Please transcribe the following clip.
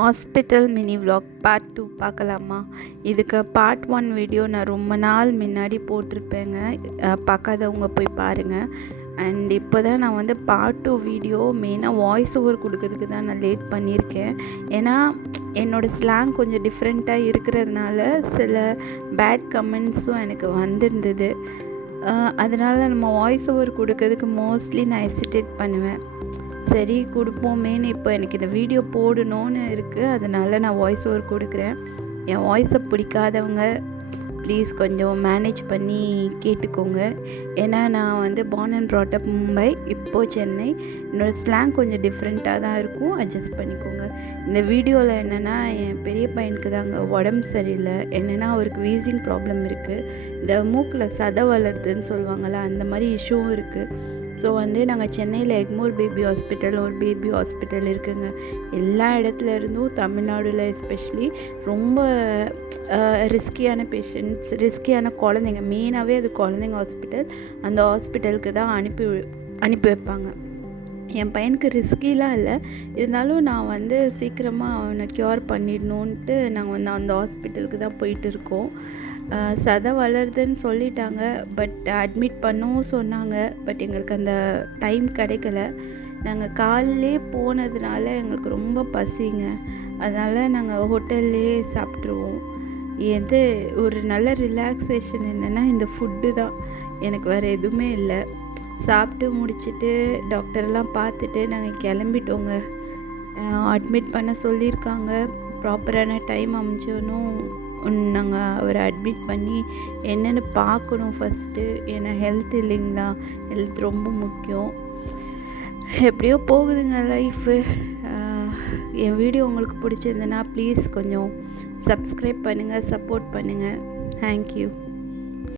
Hospital mini vlog part 2 பார்க்கலாமா? இதுக்கு part 1 video நான் ரொம்ப நாள் முன்னாடி போட்டிருப்பேங்க. பார்க்காதவங்க போய் பாருங்கள். அண்ட் இப்போ தான் நான் வந்து பார்ட் 2 வீடியோ மெயினாக வாய்ஸ் ஓவர் கொடுக்கறதுக்கு தான் நான் லேட் பண்ணியிருக்கேன். ஏன்னா என்னோடய ஸ்லாங் கொஞ்சம் டிஃப்ரெண்ட்டாக இருக்கிறதுனால சில பேட் கமெண்ட்ஸும் எனக்கு வந்திருந்தது. அதனால் நம்ம வாய்ஸ் ஓவர் கொடுக்கறதுக்கு மோஸ்ட்லி நான் ஹெசிடேட் பண்ணுவேன். சரி கொடுப்போமேன்னு இப்போ எனக்கு இந்த வீடியோ போடணும்னு இருக்குது. அதனால் நான் வாய்ஸ் ஓவர் கொடுக்குறேன். என் வாய்ஸை பிடிக்காதவங்க ப்ளீஸ் கொஞ்சம் மேனேஜ் பண்ணி கேட்டுக்கோங்க. ஏன்னா நான் வந்து born and brought up Mumbai, இப்போது சென்னை. என்னோடய ஸ்லாங் கொஞ்சம் டிஃப்ரெண்ட்டாக தான் இருக்கும், அட்ஜஸ்ட் பண்ணிக்கோங்க. இந்த வீடியோவில் என்னென்னா என் பெரிய பையனுக்கு தாங்க உடம்பு சரியில்லை. என்னென்னா அவருக்கு வீசிங் ப்ராப்ளம் இருக்குது. இந்த மூக்கில் சதை வளருதுன்னு சொல்லுவாங்கள்ல, அந்த மாதிரி இஷ்யூவும் இருக்குது. ஸோ வந்து நாங்கள் சென்னையில் எக்மோர் பேபி ஹாஸ்பிட்டல் ஒரு பேபி ஹாஸ்பிட்டல் இருக்குதுங்க. எல்லா இடத்துல இருந்தும் தமிழ்நாடுல எஸ்பெஷலி ரொம்ப ரிஸ்கியான பேஷண்ட்ஸ், ரிஸ்கியான குழந்தைங்க, மெயினாகவே அது குழந்தைங்க ஹாஸ்பிட்டல். அந்த ஹாஸ்பிட்டலுக்கு தான் அனுப்பி வைப்பாங்க. என் பையனுக்கு ரிஸ்கிலாம் இல்லை, இருந்தாலும் நான் வந்து சீக்கிரமாக அவனை க்யூர் பண்ணிடணுன்ட்டு நாங்கள் வந்து அந்த ஹாஸ்பிட்டலுக்கு தான் போயிட்டு இருக்கோம். சதை வளருதுன்னு சொல்லிட்டாங்க, பட் அட்மிட் பண்ணவும் சொன்னாங்க. பட் எங்களுக்கு அந்த டைம் கிடைக்கல. நாங்கள் காலையிலே போனதுனால எங்களுக்கு ரொம்ப பசிங்க. அதனால் நாங்கள் ஹோட்டல்லே சாப்பிட்ருவோம். எது ஒரு நல்ல ரிலாக்ஸேஷன் என்னென்னா இந்த ஃபுட்டு தான். எனக்கு வேறு எதுவுமே இல்லை. சாப்பிட்டு முடிச்சுட்டு டாக்டர்லாம் பார்த்துட்டு நாங்கள் கிளம்பிட்டோங்க. அட்மிட் பண்ண சொல்லியிருக்காங்க. ப்ராப்பரான டைம் அமைச்சோன்னும் நாங்கள் அவரை அட்மிட் பண்ணி என்னென்னு பார்க்கணும் ஃபஸ்ட்டு. ஏன்னா ஹெல்த் இல்லைங்களா, ஹெல்த் ரொம்ப முக்கியம். எப்படியோ போகுதுங்க லைஃபு. என் வீடியோ உங்களுக்கு பிடிச்சிருந்ததுன்னா ப்ளீஸ் கொஞ்சம் சப்ஸ்கிரைப் பண்ணுங்கள், சப்போர்ட் பண்ணுங்கள். தேங்க்யூ.